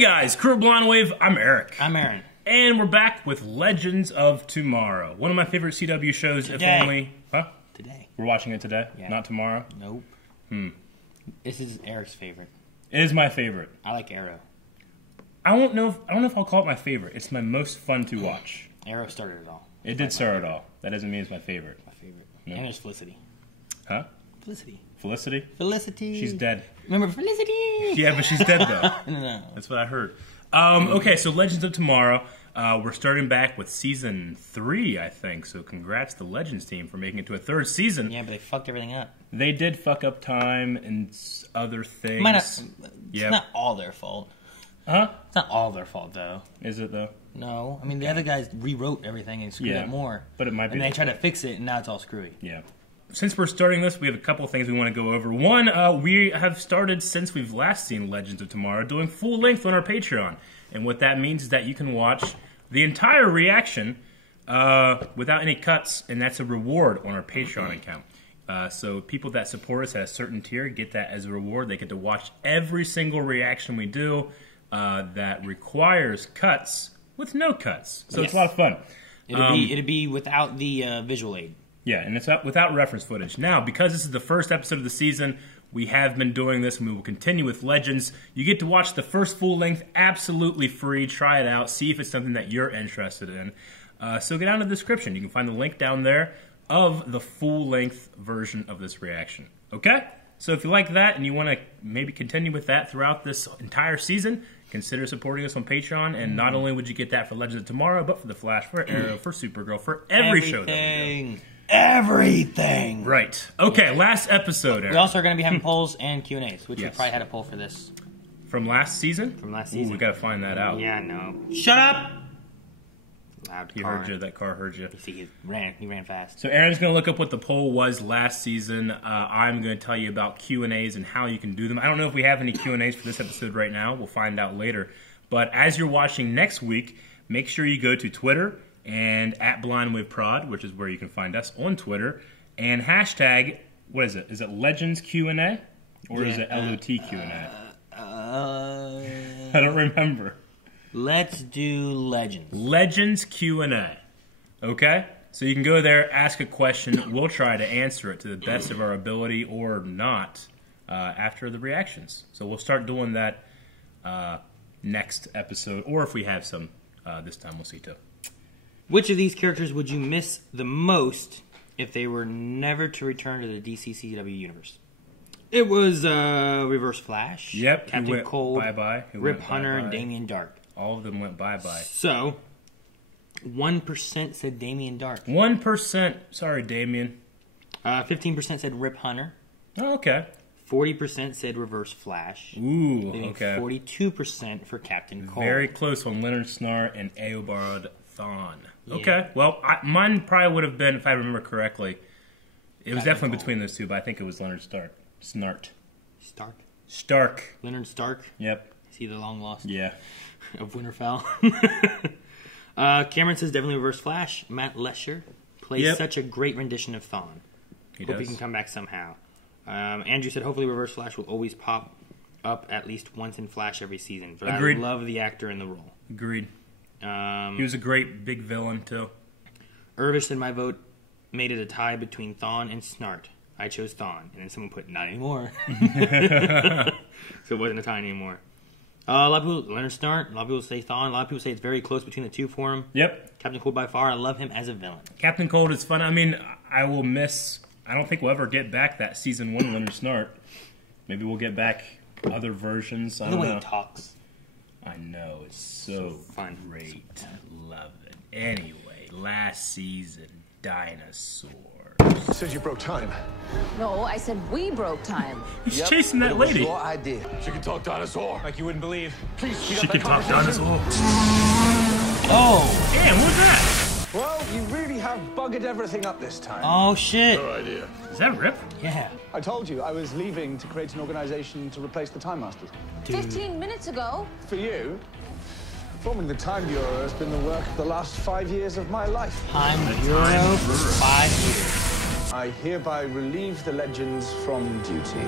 Hey guys, Crew of Blonde Wave, I'm Eric. I'm Aaron. And we're back with Legends of Tomorrow. One of my favorite CW shows, Today. if only... Huh? Today. We're watching it today? Yeah. Not tomorrow? Nope. This is Eric's favorite. It is my favorite. I like Arrow. I don't know if I'll call it my favorite. It's my most fun to watch. Arrow started it all. It did start it all. That doesn't mean it's my favorite. My favorite. No. And there's Felicity. Huh? Felicity. Felicity? Felicity. She's dead. Remember Felicity? Yeah, but she's dead though. No. That's what I heard. Okay, so Legends of Tomorrow. We're starting back with Season 3, I think. So congrats to the Legends team for making it to a third season. Yeah, but they fucked everything up. They did fuck up time and other things. It's not all their fault. Huh? It's not all their fault, though. Is it, though? No. I mean, the other guys rewrote everything and screwed up more. But it might be. And they tried to fix it, and now it's all screwy. Yeah. Since we're starting this, we have a couple of things we want to go over. One, we have started, since we've last seen Legends of Tomorrow, doing full length on our Patreon. And what that means is that you can watch the entire reaction without any cuts, and that's a reward on our Patreon account. So people that support us at a certain tier get that as a reward. They get to watch every single reaction we do that requires cuts with no cuts. So It's a lot of fun. It'd be without the visual aid. Yeah, and it's without reference footage. Now, because this is the first episode of the season, we have been doing this, and we will continue with Legends. You get to watch the first full length absolutely free. Try it out. See if it's something that you're interested in. So get down in the description. You can find the link down there of the full-length version of this reaction. Okay? So if you like that and you want to maybe continue with that throughout this entire season, consider supporting us on Patreon. And not only would you get that for Legends of Tomorrow, but for The Flash, for Arrow, for Supergirl, for every show that we do. Everything. Right. Okay, last episode, Eric. We also are going to be having polls and Q&As, which we probably had a poll for this. From last season? From last season. Ooh, we got to find that out. Yeah, no. Shut up! Loud He car. heard you. That car heard you. You see, he ran fast. So Aaron's going to look up what the poll was last season. I'm going to tell you about Q&As and how you can do them. I don't know if we have any Q&As for this episode right now. We'll find out later. But as you're watching next week, make sure you go to Twitter and at BlindWaveProd, which is where you can find us on Twitter, and hashtag, what is it? Is it Legends Q&A? Or is it LOT Q&A? I don't remember. Let's do Legends. Legends Q&A. Okay? So you can go there, ask a question. We'll try to answer it to the best of our ability or not after the reactions. So we'll start doing that next episode, or if we have some this time, we'll see too. Which of these characters would you miss the most if they were never to return to the DC CW universe? It was Reverse Flash, Yep, Captain Cold, bye-bye. Rip Hunter, and Damien Dark. All of them went bye-bye. So, 1% said Damien Dark. 1%, sorry, Damien. 15% said Rip Hunter. Oh, okay. 40% said Reverse Flash. Ooh, okay. 42% for Captain Cold. Very close on Leonard Snart and Eobard Thawne. Yeah. Okay, well, mine probably would have been, if I remember correctly, it was definitely Cold. between those two, but I think it was Leonard Snart. Stark. Leonard Stark. Yep. Is he the long lost? Yeah. Of Winterfell. Cameron says definitely Reverse Flash. Matt Lesher plays such a great rendition of Thawne. Hope he can come back somehow. Andrew said hopefully Reverse Flash will always pop up at least once in Flash every season. But Agreed. I love the actor in the role. Agreed. He was a great big villain, too. Irvish said my vote made it a tie between Thawne and Snart. I chose Thawne. And then someone put, not anymore. So it wasn't a tie anymore. A lot of people, Leonard Snart, a lot of people say Thawne. A lot of people say it's very close between the two for him. Yep. Captain Cold by far. I love him as a villain. Captain Cold is fun. I mean, I will miss... I don't think we'll ever get back that Season 1 Leonard Snart. Maybe we'll get back other versions. I don't know. The way he talks. I know. It's so fun. Great. I love it. Anyway, last season, dinosaurs. You said you broke time. No, I said we broke time. He's chasing that lady. Your idea. She can talk dinosaur. Like you wouldn't believe. Please speed She up can that talk conversation. dinosaur. Oh! Damn, what was that? Well, you really have buggered everything up this time. Oh, shit. No idea. Is that Rip? Yeah. I told you I was leaving to create an organization to replace the Time Masters. 15 minutes ago. For you, forming the Time Bureau has been the work of the last 5 years of my life. Time Bureau for 5 years. I hereby relieve the legends from duty.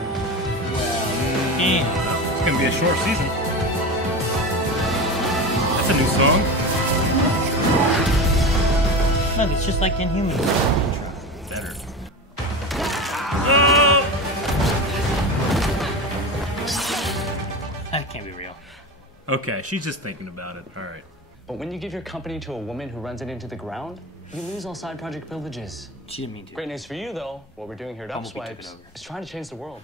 Well, damn. It's going to be a short season. That's a new song. Look, it's just like Inhuman. Better. That can't be real. Okay, she's just thinking about it. All right. But when you give your company to a woman who runs it into the ground, you lose all side project privileges. She didn't mean to. Great news for you, though. What we're doing here at Upswipes is trying to change the world.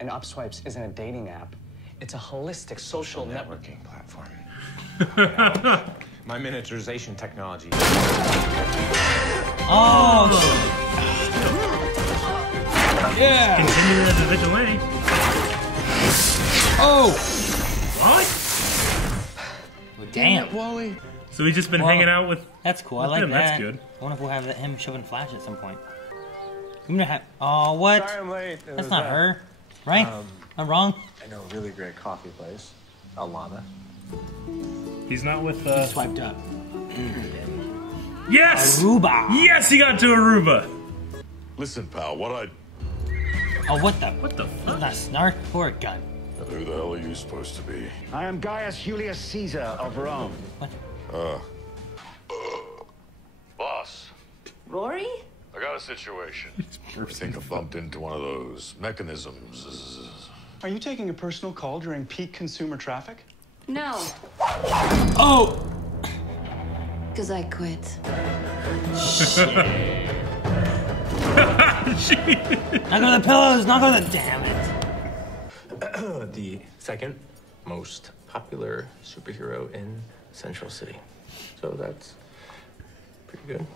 And Upswipes isn't a dating app. It's a holistic social networking platform. My miniaturization technology. Oh! Yeah! Continue as a vigilante. Oh! What? Well, damn. Wally. So he's just been hanging out with. That's cool. I with like him. that. That's good. I wonder if we'll have him shoving Flash at some point. I'm gonna have. Oh, what? Sorry I'm late. That's not her, right? I'm wrong. I know a really great coffee place. Alana. He's not with. Swiped up. Yes! Aruba. Yes, he got to Aruba. Listen, pal, Oh, what the? What the fuck? Not Snark or a gun. who the hell are you supposed to be? I am Gaius Julius Caesar of Rome. What? Boss, Rory? I got a situation. I think I bumped into one of those mechanisms. Are you taking a personal call during peak consumer traffic? No, Oh! because I quit. Knock on the pillows! Knock on the. Damn it! The second most popular superhero in Central City. So that's pretty good.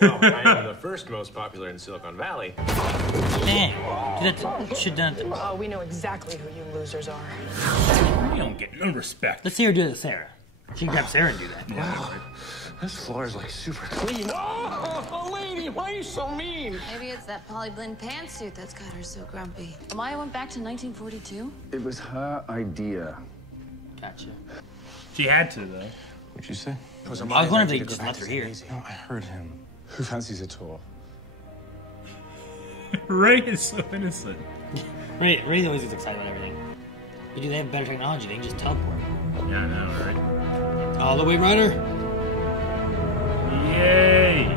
Well, I am the first most popular in Silicon Valley. Damn. Dude, that should done it. Oh, we know exactly who you losers are. You don't get no respect. Let's see her do it to Sarah. She can grab Sarah and do that. Wow. This floor is like super clean. Oh, lady, why are you so mean? Maybe it's that polyblend pantsuit that's got her so grumpy. Maya went back to 1942. It was her idea. Gotcha. She had to, though. What'd you say? I was wondering if they just left her here. No, I heard him. Who fancies a tour? Ray is so innocent. Ray always gets excited about everything. But do they have better technology? They can just teleport. Yeah, I know, right? All the way, Ryder. Yay!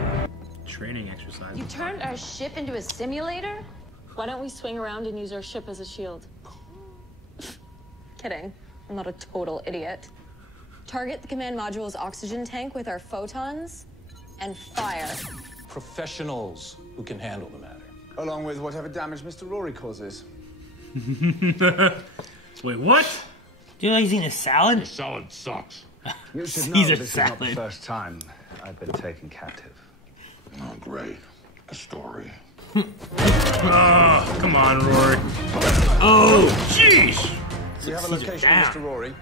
Training exercise. You turned our ship into a simulator? Why don't we swing around and use our ship as a shield? Kidding. I'm not a total idiot. Target the command module's oxygen tank with our photons and fire. Professionals who can handle the matter. Along with whatever damage Mr. Rory causes. Wait, what? Do you know he's eating a salad? Salad sucks. You should know Caesar this is not the salad. first time I've been taken captive. Oh, great. A story. Oh, come on, Rory. Oh, jeez! Do you have a location, Mr. Rory?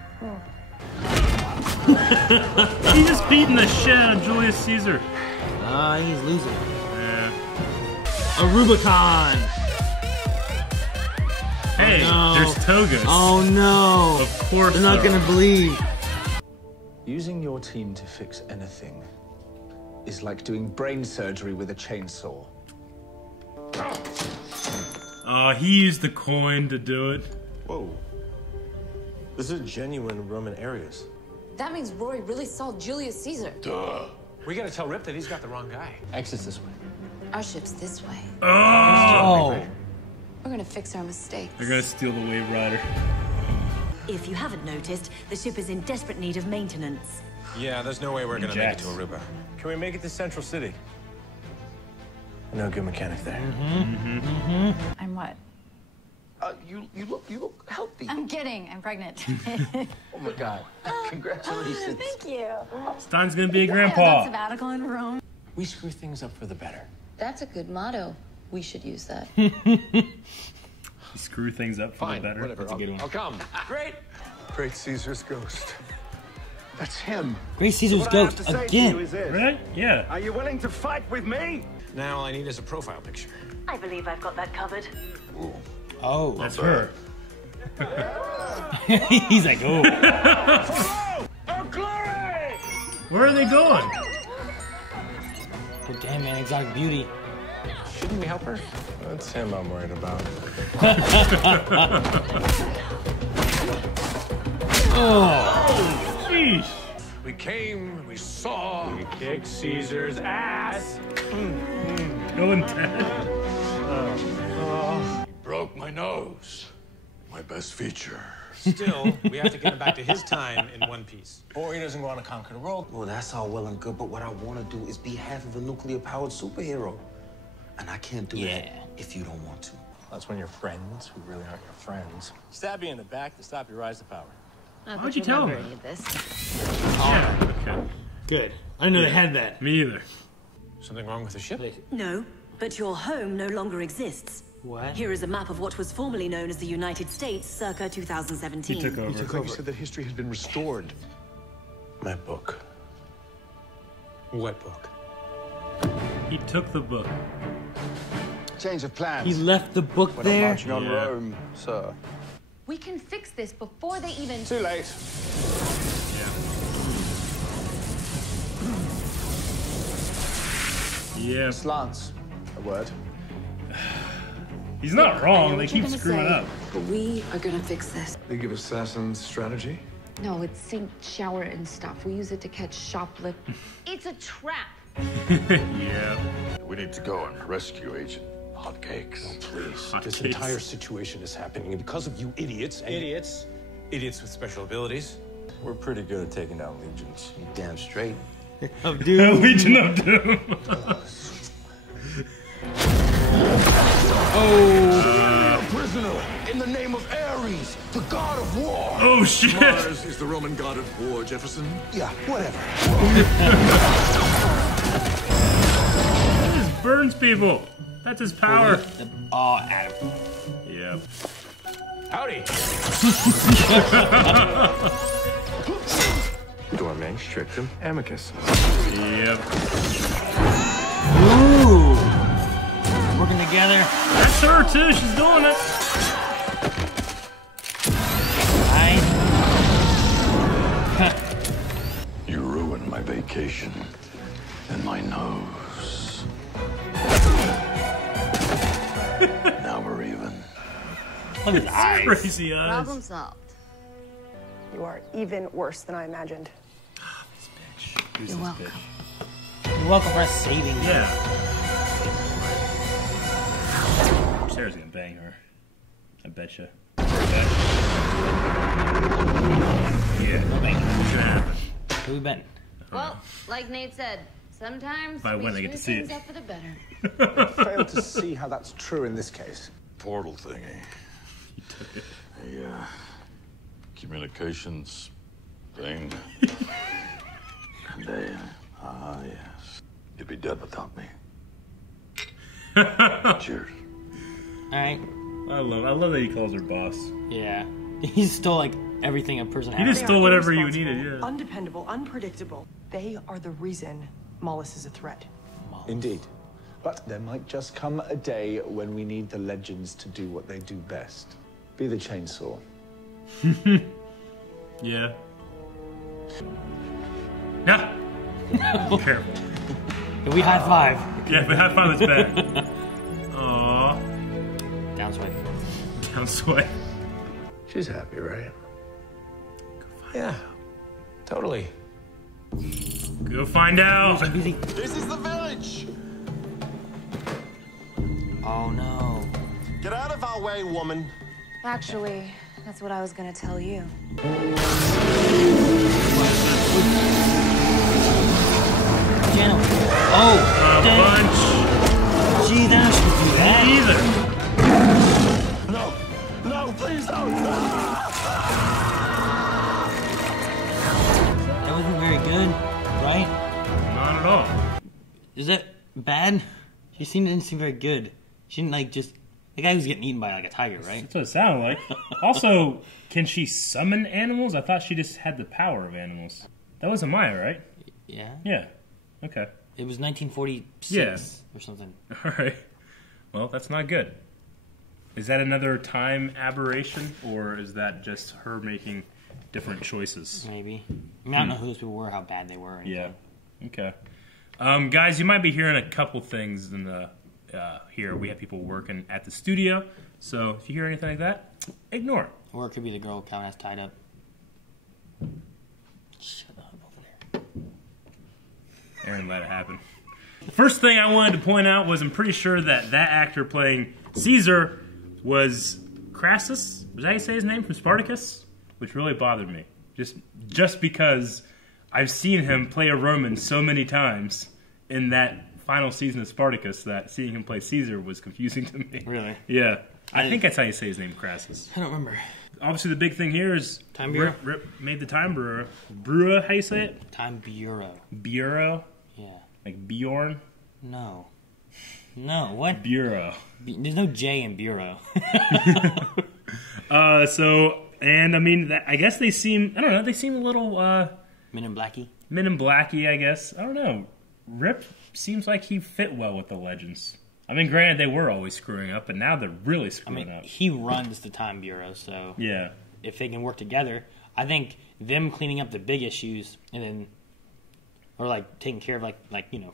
He's just beating the shit out of Julius Caesar. He's losing. Yeah. Aruba-Con. Hey, no. there's togas. Oh no! Of course They're not so. gonna believe. Using your team to fix anything is like doing brain surgery with a chainsaw. He used the coin to do it. Whoa. This is a genuine Roman Arius. That means Rory really saw Julius Caesar. Duh. We gotta tell Rip that he's got the wrong guy. Exit's this way. Our ship's this way. Oh! We're gonna fix our mistakes. They're gonna steal the Wave Rider. If you haven't noticed, the ship is in desperate need of maintenance. Yeah, there's no way we're gonna make it to Aruba. Can we make it to Central City? I know a good mechanic there. I'm what? You look healthy. I'm kidding. I'm pregnant. Oh my God! Congratulations. Thank you. Stein's gonna be a That's grandpa. sabbatical in Rome. We screw things up for the better. That's a good motto. We should use that. Screw things up for the better. Whatever. That's a good one. I'll come. Great. Great Caesar's ghost. That's him. Great Caesar's What I have ghost to say to you again. is this. Right? Yeah. Are you willing to fight with me? Now all I need is a profile picture. I believe I've got that covered. Oh, That's her. he's like, oh. Oh, glory! Where are they going? But damn, man, exotic beauty. Shouldn't we help her? That's him I'm worried about. Oh, Sheesh. We came, we saw. We kicked Caesar's ass. Bill and Ted. Broke my nose. My best feature. Still, we have to get him back to his time in one piece. Or he doesn't want to conquer the world. Well, that's all well and good, but what I want to do is be half of a nuclear-powered superhero. And I can't do that if you don't want to. That's when you're friends who really aren't your friends. Stab you in the back to stop your rise to power. Why would you tell him? Yeah. Okay. Good. I didn't know they had that. Me either. Something wrong with the ship? No, but your home no longer exists. What? Here is a map of what was formerly known as the United States circa 2017. He took over. You said that history had been restored. My book. What book? He took the book. Change of plans. He left the book We're there? not marching on Rome, sir. We can fix this before they even... Too late. Yeah. Slants. A word. He's not wrong. They keep screwing up. But we are gonna fix this. They give assassins strategy? No, it's sink, shower, and stuff. We use it to catch shoplift. It's a trap. Yeah. We need to go and rescue Agent Hotcakes. Oh, please. This entire situation is happening because of you idiots. Idiots with special abilities. We're pretty good at taking down legions. You damn straight. Of Doom. Legion of Doom. Prisoner, in the name of Ares, the god of war. Oh, shit. Mars is the Roman god of war, Jefferson. Yeah, whatever. He just burns people. That's his power. Oh, Adam. Yep. Howdy. Doorman tricked him. Amicus. Yep. Ooh. Working together. That's her, too. She's doing it. You ruined my vacation and my nose. Now we're even. Look at his eyes. Crazy eyes. Problem solved. You are even worse than I imagined. You're welcome. You're welcome for us saving you. Yeah. Sarah's gonna bang her. I betcha. Yeah. No bang. What's gonna happen? Who we betting? Well, like Nate said, sometimes If I win, I get to see things it. up for the better. Fail to see how that's true in this case. Portal thingy. A communications thing. And yes. You'd be dead without me. Cheers. Alright. I love that he calls her boss. Yeah. He stole like everything a person He had. just stole whatever you needed, yeah. Undependable, unpredictable. They are the reason Mollis is a threat. Indeed. But there might just come a day when we need the legends to do what they do best. Be the chainsaw. Yeah. Yeah. Be careful. Can we high five? Yeah, if we high five, it's bad. Aww. Down swipe. Down swipe. She's happy, right? Yeah, totally. Go find out. This is the village. Oh no. Get out of our way, woman. Actually, that's what I was gonna tell you. Channel. Oh, A bunch. gee, that should do that. Either. No, please don't. That wasn't very good, right? Not at all. Is that bad? Didn't seem very good. She didn't like just the guy who's getting eaten by like a tiger, right? That's what it sounded like. Also, can she summon animals? I thought she just had the power of animals. That wasn't Maya, right? Yeah. Yeah. Okay. It was 1946 Yeah. or something. All right. Well, that's not good. Is that another time aberration, or is that just her making different choices? Maybe. I mean, I don't know who those people were, how bad they were. Yeah. Okay. Guys, you might be hearing a couple things in the here. We have people working at the studio, so if you hear anything like that, ignore it. Or it could be the girl Calvin has tied up. and let it happen. The first thing I wanted to point out was I'm pretty sure that actor playing Caesar was Crassus. Was that how you say his name, from Spartacus? Which really bothered me. Just because I've seen him play a Roman so many times in that final season of Spartacus that seeing him play Caesar was confusing to me. Really? Yeah. I think that's how you say his name, Crassus. I don't remember. Obviously, the big thing here is Time Bureau? Rip made the Time Bureau. Bureau, how you say it? Time Bureau. Bureau? Yeah. Like Bjorn? No. No, what? Bureau. There's no J in Bureau. And I mean, I guess they seem, I don't know, they seem a little, Men in Blackie? Men in Blackie, I guess. I don't know. Rip seems like he fit well with the Legends. I mean, granted, they were always screwing up, but now they're really screwing up. He runs the Time Bureau, so yeah, if they can work together, I think them cleaning up the big issues and then, or like taking care of like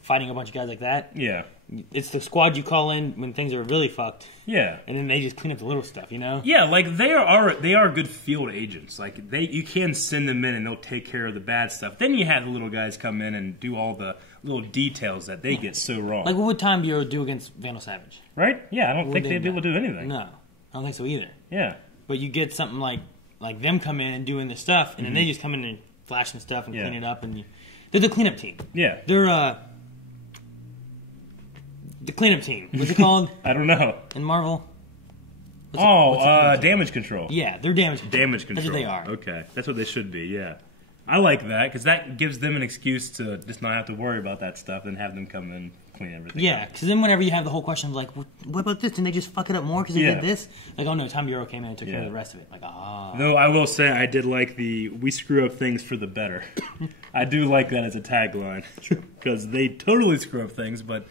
fighting a bunch of guys like that. Yeah, it's the squad you call in when things are really fucked. Yeah, and then they just clean up the little stuff, Yeah, like they are good field agents. Like you can send them in and they'll take care of the bad stuff. Then you have the little guys come in and do all the little details that they get so wrong. Like what would Time Bureau do against Vandal Savage? Right? Yeah, I don't think they'd be able to do anything. No, I don't think so either. Yeah, but you get something like them come in and doing this stuff, and then they just come in and flashing stuff and clean it up, and they're the cleanup team. Yeah, they're the cleanup team. What's it called? I don't know. In Marvel. Damage control. Yeah, they're damage control. Damage control. That's what they are. Okay, that's what they should be. Yeah, I like that because that gives them an excuse to just not have to worry about that stuff and have them come in clean everything. Yeah, because then whenever you have the whole question of like, what about this? Didn't they just fuck it up more because they did this? Like, oh no, Time Bureau came in and took care of the rest of it. Like, Though I will say I did like we screw up things for the better. I do like that as a tagline because they totally screw up things, but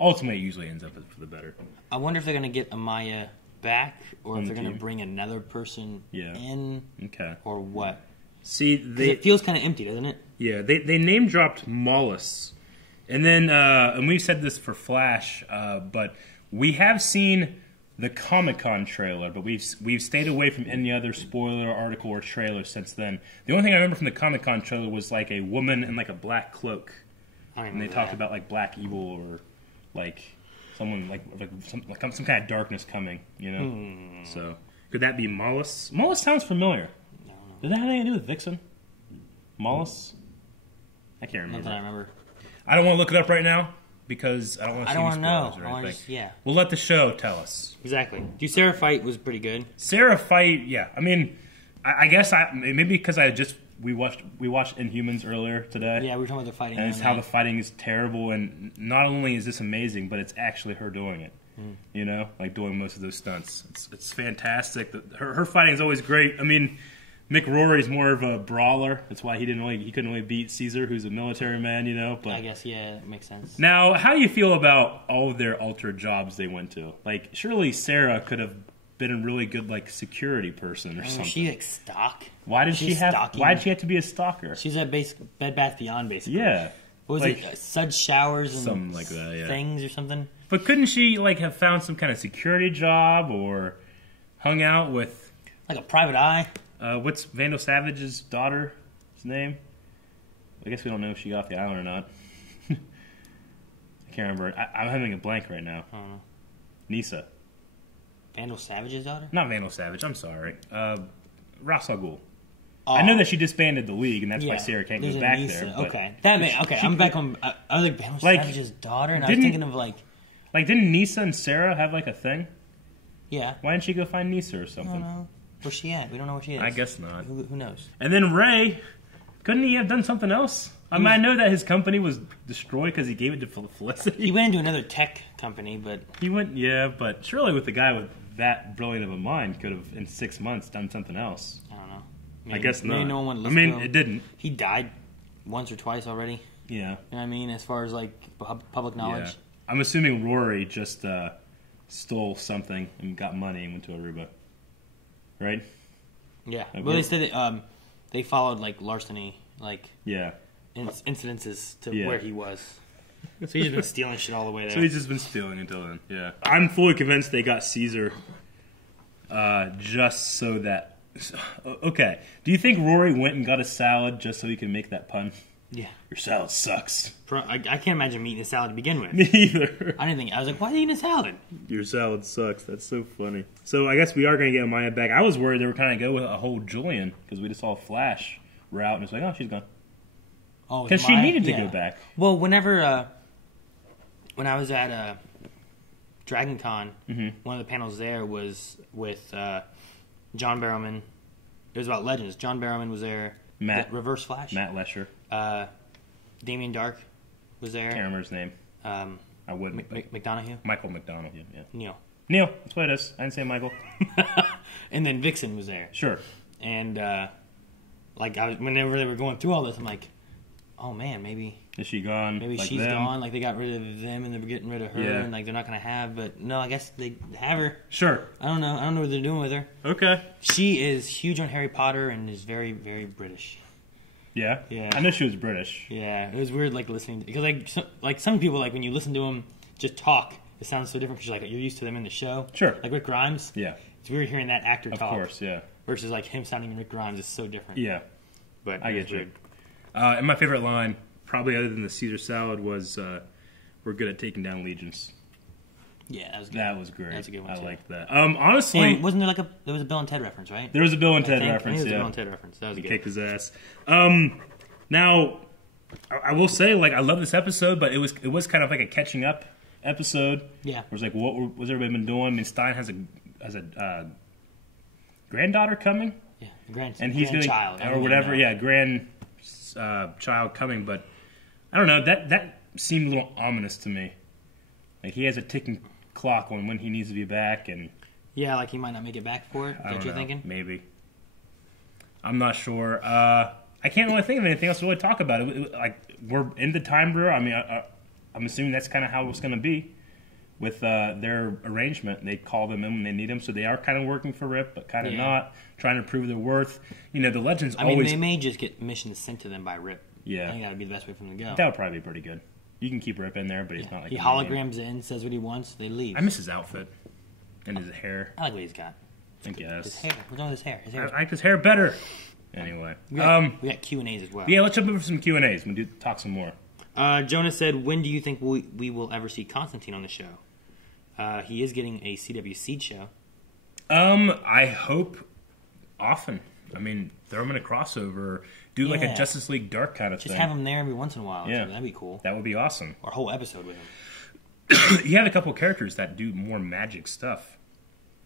ultimately it usually ends up for the better. I wonder if they're going to get Amaya back or if they're going to bring another person in. Okay. Or what? See, it feels kind of empty, doesn't it? Yeah, they name dropped Mollis, and then and we said this for Flash, but we have seen the Comic-Con trailer, but we've stayed away from any other spoiler article or trailer since then. The only thing I remember from the Comic-Con trailer was like a woman in like a black cloak, and they talked about like black evil or like someone like some kind of darkness coming, So could that be Mollis? Mollis sounds familiar. Does that have anything to do with Vixen? Mollis? I can't remember. Not that I remember. I don't want to look it up right now because I don't want to see any spoilers or anything. We'll let the show tell us. Exactly. Sarah fight was pretty good. Sarah fight, yeah. I mean, I guess maybe because we watched Inhumans earlier today. Yeah, we were talking about the fighting. And it's how the fighting is terrible, and not only is this amazing, but it's actually her doing it. Like doing most of those stunts. It's fantastic. Her fighting is always great. I mean, Mick Rory's more of a brawler. That's why he couldn't really beat Caesar, who's a military man, But I guess it makes sense. Now, how do you feel about all of their altered jobs they went to? Like, surely Sarah could have been a really good security person or something. Was she stock? Why did she have to be a stalker? She's at Bed Bath Beyond, basically. Yeah. What was it? Suds showers and something like that. Yeah. Things or something. But couldn't she have found some kind of security job or hung out with like a private eye? What's Vandal Savage's daughter's name? I guess we don't know if she got off the island or not. I can't remember. I'm having a blank right now. I don't know. Nisa. Vandal Savage's daughter? Not Vandal Savage. I'm sorry. Ra's al Ghul. Oh. I know that she disbanded the league, and that's why Sarah can't go back Nisa. there. Okay, I'm back on. I was like Vandal Savage's daughter, and I was thinking of didn't Nisa and Sarah have a thing? Yeah. Why didn't she go find Nisa or something? I don't know. Where's she at? We don't know where she is. I guess not. Who knows? And then Ray, couldn't he have done something else? I mean, I know that his company was destroyed because he gave it to Felicity. He went into another tech company, but but surely with the guy with that brilliant of a mind could have in 6 months done something else. I don't know. I guess not. No one wanted to listen to him. It didn't. He died once or twice already. Yeah. You know what I mean? As far as public knowledge. Yeah. I'm assuming Rory just stole something and got money and went to Aruba. Right? Yeah. Well, they said they followed larceny, incidences to where he was. So he's just been stealing shit all the way there. So he's just been stealing until then. Yeah. I'm fully convinced they got Caesar just so that. Okay. Do you think Rory went and got a salad just so he can make that pun? Yeah. Your salad sucks. I can't imagine him eating a salad to begin with. Me either. I didn't think. I was like, why are you eating a salad? Your salad sucks. That's so funny. So I guess we are going to get Maya back. I was worried they were kind of go with a whole Julian because we just saw Flash route and it's like, oh, she's gone. Oh, because she needed to go back. Well, whenever when I was at Dragon Con, one of the panels there was with John Barrowman. It was about Legends. John Barrowman was there. Reverse Flash. Matt Lesher. Damien Dark was there. Can't remember his name. I wouldn't. McDonough? Michael McDonough, yeah. Neil. That's what it is. I didn't say Michael. And then Vixen was there. Sure. And whenever they were going through all this, I'm like, oh man, maybe is she gone? Maybe like she's them? Gone. Like they got rid of them and they're getting rid of her, and like they're not gonna have. But no, I guess they have her. Sure. I don't know what they're doing with her. Okay. She is huge on Harry Potter and is very, very British. Yeah. Yeah. I know she was British. Yeah, it was weird, like listening because some people when you listen to them just talk, it sounds so different because you're used to them in the show. Sure. Like Rick Grimes. Yeah. It's weird hearing that actor talk. Of course, yeah. Versus him sounding Rick Grimes is so different. Yeah. But I get you. And my favorite line, probably other than the Caesar salad, was "We're good at taking down legions." Yeah, that was good. That was great. That's a good one. I too. liked that. Honestly, and wasn't there there was a Bill and Ted reference, right? There was a Bill and Ted reference. There was a Bill and Ted reference. That was he good. Kicked his ass. Now, I will say, I love this episode, but it was kind of like a catching up episode. Yeah. It was like, what's everybody been doing? I mean, Stein has a granddaughter coming. Yeah, and he's grandchild or whatever. Yeah, child coming, but I don't know. That seemed a little ominous to me. Like he has a ticking clock on when he needs to be back, and yeah, like he might not make it back for it. Is that what you're thinking? Maybe. I'm not sure. I can't really think of anything else to really talk about. We're in the time bureau. I mean, I'm assuming that's kind of how it's going to be with their arrangement. They call them in when they need them, so they are kind of working for Rip, but kind of not, trying to prove their worth. The Legends I mean, they may just get missions sent to them by Rip. Yeah. I think that would be the best way for them to go. That would probably be pretty good. You can keep Rip in there, but he's not like... He holograms in, says what he wants, they leave. I miss his outfit and his hair. I like what he's got. I guess. His hair. What's wrong with his hair? I like his hair better. Anyway. We got Q&As as well. Yeah, let's jump over some Q&As. We'll talk some more. Jonah said, when do you think we will ever see Constantine on the show? He is getting a CW Seed show. I hope often. I mean, throw him in a crossover. Do like a Justice League Dark kind of thing. Just have him there every once in a while. Yeah. So that'd be cool. That would be awesome. Or a whole episode with him. You have a couple characters that do more magic stuff.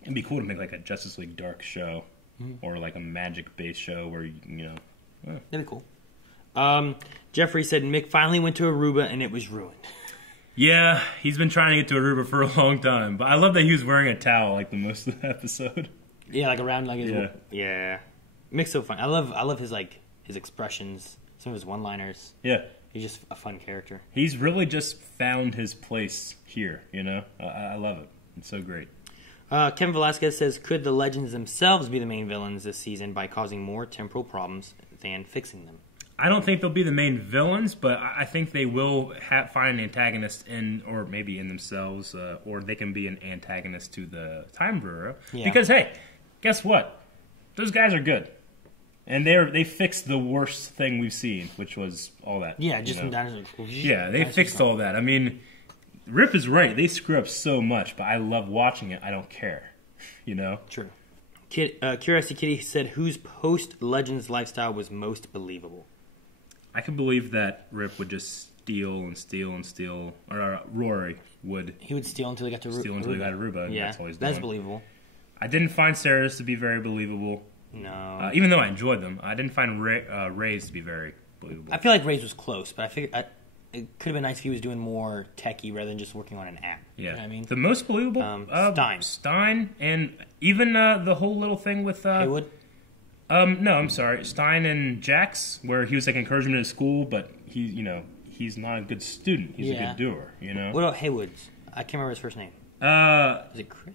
It'd be cool to make like a Justice League Dark show. Or like a magic-based show where, That'd be cool. Jeffrey said Mick finally went to Aruba and it was ruined. Yeah, he's been trying to get to Aruba for a long time. But I love that he was wearing a towel like the most of the episode. Yeah, like around like his... Yeah. Mick's so fun. I love his his expressions, some of his one-liners. Yeah. He's just a fun character. He's really just found his place here, I love it. It's so great. Kevin Velasquez says, could the Legends themselves be the main villains this season by causing more temporal problems than fixing them? I don't think they'll be the main villains, but I think they will find an antagonist or maybe in themselves, or they can be an antagonist to the Time Bureau. Yeah. Because, hey, guess what? Those guys are good. And they fixed the worst thing we've seen, which was all that. Yeah, just some dinosaurs. Yeah, they fixed all that. I mean... Rip is right. They screw up so much, but I love watching it. I don't care. True. Curiosity Kitty said, whose post-Legends lifestyle was most believable? I can believe that Rip would just steal and steal and steal. Or Rory would. He would steal until he got to Aruba. Steal until he got to Aruba. Yeah, that's all he's that's doing. believable. I didn't find Sarah's to be very believable. No. Even though I enjoyed them. I didn't find Ray's to be very believable. I feel like Ray's was close, but I figured... It could have been nice if he was doing more techie rather than just working on an app. Yeah. You know what I mean? The most believable? Stein. And even the whole little thing with... Haywood? No, I'm sorry. Stein and Jax, where he was like encouraging him to school, but he's not a good student. He's a good doer, What about Haywood's? I can't remember his first name. Is it Chris?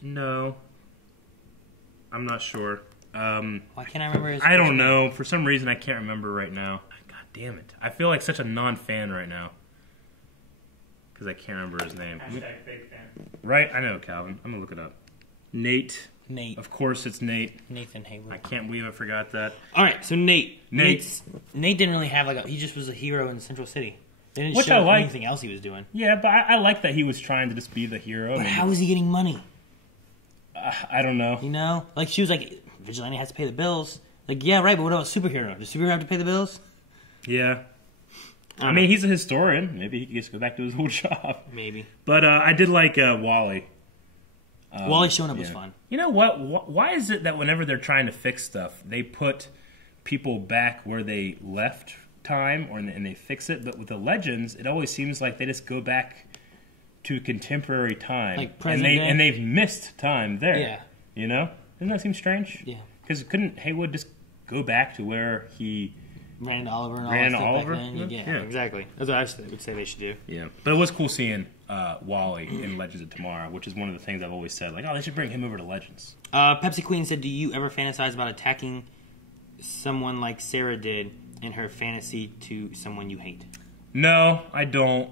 No. I'm not sure. Why can't I remember his I don't know. For some reason, I can't remember right now. Damn it. I feel like such a non-fan right now. Because I can't remember his name. #fake fan. Right? I know, Calvin. I'm going to look it up. Nate Nate. Of course, it's Nate. Nathan Haywood. I can't believe I forgot that. All right, so Nate didn't really have he just was a hero in Central City. They didn't Which show I like. anything else he was doing. Yeah, but I like that he was trying to just be the hero. But how was he getting money? I don't know. You know, like she was like, vigilante has to pay the bills. Like, yeah, right, but what about superhero? Does superhero have to pay the bills? Yeah. I mean, he's a historian. Maybe he could just go back to his old job. Maybe. But I did like Wally. Wally showing up was fun. You know what? Why is it that whenever they're trying to fix stuff, they put people back where they left time, and they fix it? But with the Legends, it always seems like they just go back to contemporary time, like and they've missed time there. Yeah. You know? Doesn't that seem strange? Yeah. Because couldn't Haywood just go back to where he ran into Oliver and all ran that into stuff Oliver? back then? Yeah, exactly. That's what I would say they should do. Yeah, but it was cool seeing Wally in Legends of Tomorrow, which is one of the things I've always said. Like, oh, they should bring him over to Legends. Pepsi Queen said, "Do you ever fantasize about attacking someone like Sarah did in her fantasy to someone you hate?" No, I don't.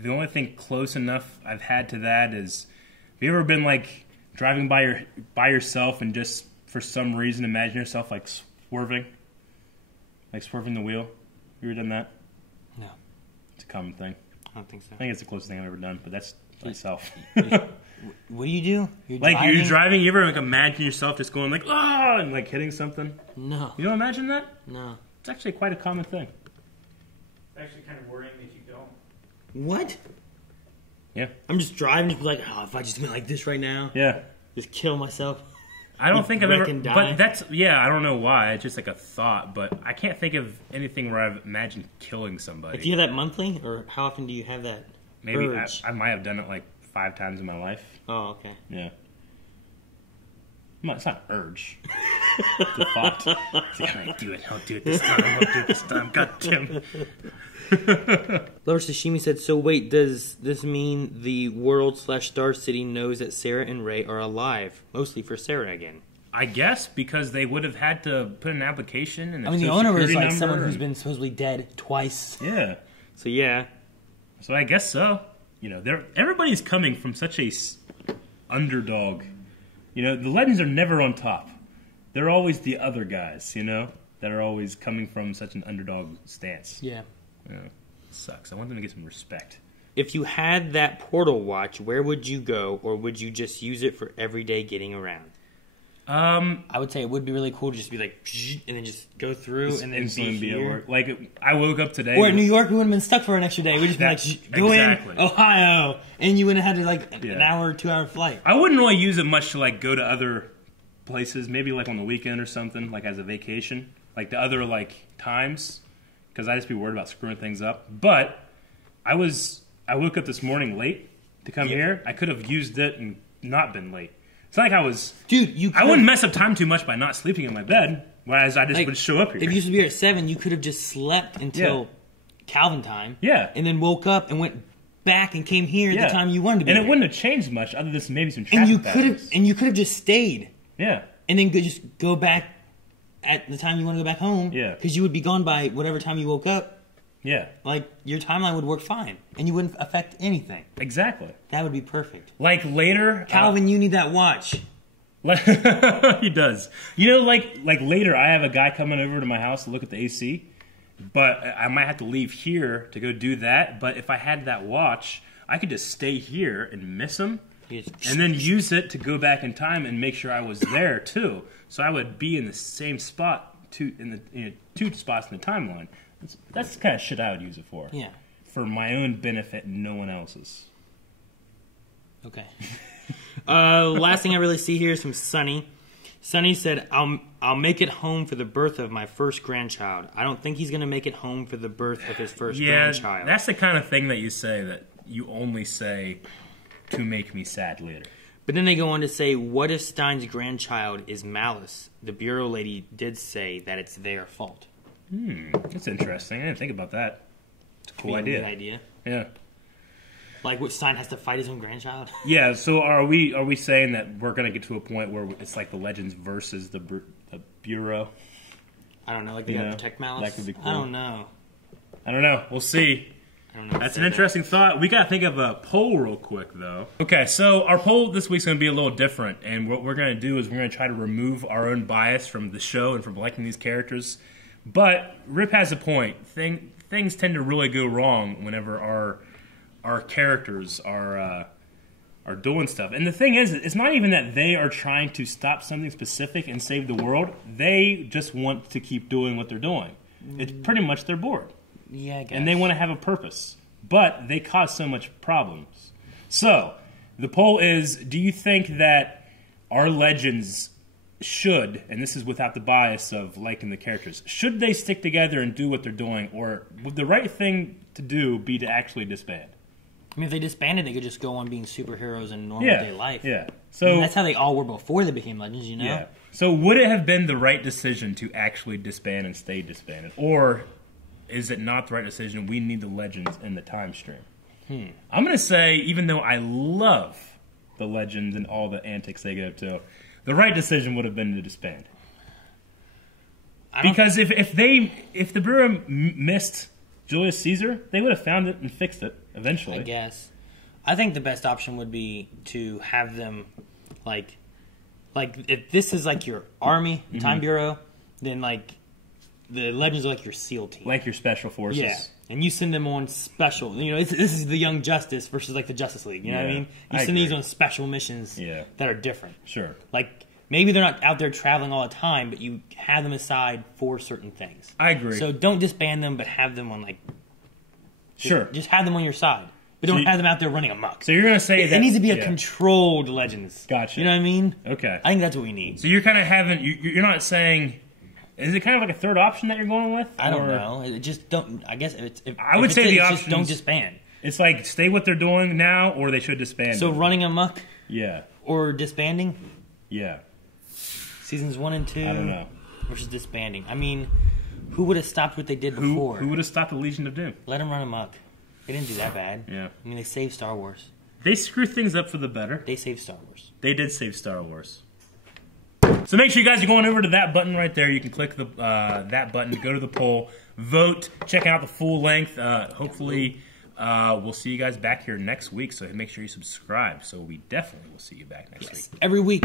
The only thing close enough I've had to that is, have you ever been like driving by yourself and just for some reason imagine yourself like swerving the wheel? You ever done that? No. It's a common thing. I don't think so. I think it's the closest thing I've ever done, but that's myself. What do you do? You're driving. You ever like imagine yourself just going like ah and like hitting something? No. You don't imagine that? No. It's actually quite a common thing. It's actually kind of worrying that you don't. What? Yeah. I'm just driving, just like, oh, if I just went like this right now, yeah, just kill myself. I don't think I've ever, die. but that's I don't know why. It's just like a thought, but I can't think of anything where I've imagined killing somebody. Do you have that monthly, or how often do you have that? Maybe urge? I might have done it like 5 times in my life. Oh, okay. Yeah. It's not urge. It's a thought. It's like, I'll do it. I'll do it this time. I'll do it this time. God damn. Lover Sashimi said, "So wait, does this mean the world/Star City knows that Sarah and Ray are alive? Mostly for Sarah again." I guess because they would have had to put an application and the owner is like someone who's been supposedly dead twice. Yeah. So yeah. So I guess so. You know, everybody's coming from such a underdog. You know, the Legends are never on top. They're always the other guys, you know, that are always coming from such an underdog stance. Yeah. Yeah. It sucks. I want them to get some respect. If you had that portal watch, where would you go, or would you just use it for everyday getting around? I would say it would be really cool to just be like, and then just go through and then be at here. work. Like, I woke up today. Or in New York, we wouldn't have been stuck for an extra day. We'd just be like, go in, Ohio, and you wouldn't have had to, like, an hour or 2 hour flight. I wouldn't really use it much to, like, go to other places, maybe, like, on the weekend or something, like, as a vacation. Like, the other, like, times, because I'd just be worried about screwing things up. But I woke up this morning late to come here. I could have used it and not been late. It's not like I was... Dude, I wouldn't mess up time too much by not sleeping in my bed, whereas I just would show up here. If you used to be here at 7, you could have just slept until Calvin time. Yeah. And then woke up and went back and came here at the time you wanted to be And here. it wouldn't have changed much other than maybe some traffic patterns. And you could have just stayed. Yeah. And then just go back at the time you want to go back home. Yeah. Because you would be gone by whatever time you woke up. Yeah. Like, your timeline would work fine. And you wouldn't affect anything. Exactly. That would be perfect. Like, later... Calvin, you need that watch. He does. You know, like later, I have a guy coming over to my house to look at the AC, but I might have to leave here to go do that. But if I had that watch, I could just stay here and miss him, and then use it to go back in time and make sure I was there too. So I would be in the same spot, two spots in the timeline. That's the kind of shit I would use it for. Yeah. For my own benefit and no one else's. Okay. Last thing I really see here is from Sonny. Sonny said, I'll make it home for the birth of my first grandchild. I don't think he's going to make it home for the birth of his first grandchild. That's the kind of thing that you say that you only say to make me sad later. But then they go on to say, what if Stein's grandchild is Malice? The bureau lady did say that it's their fault. That's interesting. I didn't think about that. It's a cool idea. Good idea. Yeah. Like, what, Stein has to fight his own grandchild? Yeah, so are we saying that we're going to get to a point where it's like the Legends versus the Bureau? I don't know, like they got to protect Malice? That could be cool. I don't know. We'll see. I That's an interesting thought. We got to think of a poll real quick, though. Okay, so our poll this week's going to be a little different, and what we're going to do is we're going to try to remove our own bias from the show and from liking these characters. But Rip has a point. Things tend to really go wrong whenever our characters are doing stuff. And the thing is, it's not even that they are trying to stop something specific and save the world. They just want to keep doing what they're doing. It's pretty much they're bored. Yeah, I guess. And they want to have a purpose. But they cause so much problems. So, the poll is, do you think that our legends should, and this is without the bias of liking the characters, should they stick together and do what they're doing, or would the right thing to do be to actually disband? I mean, if they disbanded, they could just go on being superheroes in normal day life. Yeah. So I mean, that's how they all were before they became legends, you know? Yeah. So would it have been the right decision to actually disband and stay disbanded? Or is it not the right decision? We need the legends in the time stream. I'm going to say, even though I love the legends and all the antics they get up to, the right decision would have been to disband. Because if the Bureau missed Julius Caesar, they would have found it and fixed it eventually. I guess. I think the best option would be to have them, like if this is like your army, time bureau, then like the legends are like your SEAL team, like your special forces. Yeah, and you send them on special. You know, this is the Young Justice versus like the Justice League. You know what I mean? You send these on special missions that are different. Sure. Like maybe they're not out there traveling all the time, but you have them aside for certain things. I agree. So don't disband them, but have them on like. Just have them on your side. But don't have them out there running amok. So you're going to say that... It needs to be a controlled Legends. Gotcha. You know what I mean? Okay. I think that's what we need. So you're kind of having... You're not saying... Is it kind of like a third option that you're going with? I don't know. It just don't... I guess if I would say the option just don't disband. It's like stay what they're doing now, or they should disband. So running amok? Yeah. Or disbanding? Yeah. Seasons 1 and 2? I don't know. Versus disbanding. I mean, who would have stopped what they did before? Who would have stopped the Legion of Doom? Let them run amok. They didn't do that bad. Yeah. I mean, they saved Star Wars. They screw things up for the better. They saved Star Wars. They did save Star Wars. So make sure you guys are going over to that button right there. You can click that button to go to the poll, vote, check out the full length. Hopefully, we'll see you guys back here next week. So make sure you subscribe. So we definitely will see you back next week. Every week.